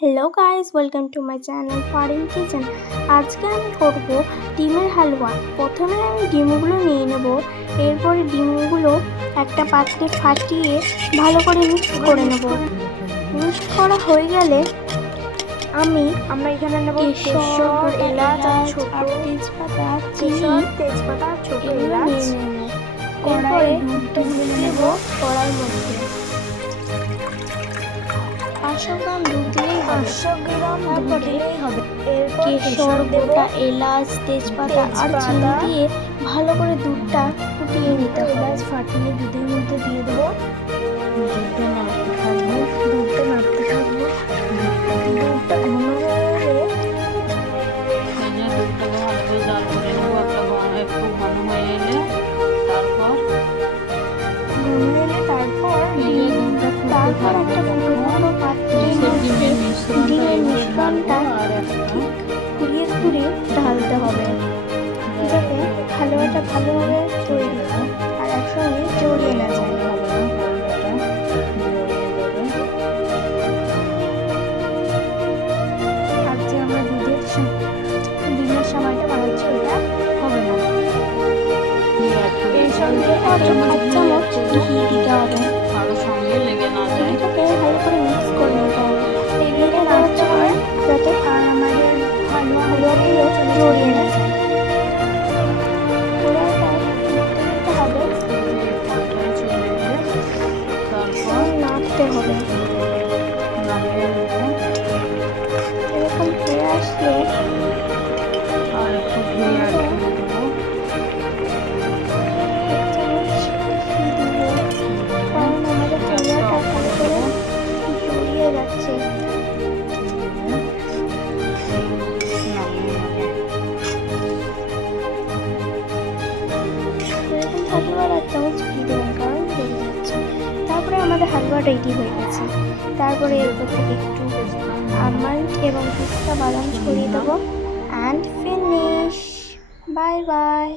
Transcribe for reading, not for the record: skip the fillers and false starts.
Hello guys, welcome to my channel Farin kitchen. আজকে আমি করব ডিমের হালুয়া। প্রথমে আমি ডিমগুলো নিয়ে নেব, এরপরে ডিমগুলো একটা পাত্রে ফাটিয়ে ভালো করে মিক্স করে নেব। মিক্স করা হয়ে গেলে আমরা এখানে নেব কেশর, এলাচ আর তেজপাতা, তেজপাতা, ছোট এলাচ নিয়ে নেব। এরপরে দুধটা দিয়ে নেব কড়াইয়ের মধ্যে। 500 গ্রাম দুধ দিলেই হবে। এরপর কেশর, গোটা এলাচ, তেজপাতা আর চিনি দিয়ে ভালো করে দুধটা ফুটিয়ে নিতে হবে। এলাচ ফাটিয়ে দুধের মধ্যে দিয়ে দেবো। দুধটা নাড়তে থাকবো। দুধটা ঘন হয়ে এলে তারপর একটা ফুটো পাত্রের মধ্যে ডিমের মিশ্রণটা ঘুরিয়ে ঢালতে হবে, যাতে হালুয়াটা ভালোভাবে তৈরি হয় আর একসঙ্গে জড়িয়ে না যায়। আর যে আমরা ডিমের সময়টা বানাচ্ছি ওটা হবে না। এর সঙ্গে 1 চামচ ঘি দিতে হবে, এটাকে ভালো করে মিক্স করে নিতে হবে। এগুলোকে নাড়তে হবে যাতে আমাদের হালুয়াগুলো জড়িয়ে না যায়। নাড়তে হবে। এরকম হয়ে আসলে যাচ্ছে তারপরে আমাদের হালুয়া রেডি হয়ে গেছে। তারপরে এর উপর থেকে একটু আমন্ড এবং পিস্তা বাদাম ছড়িয়ে দেবো। And finish. Bye bye.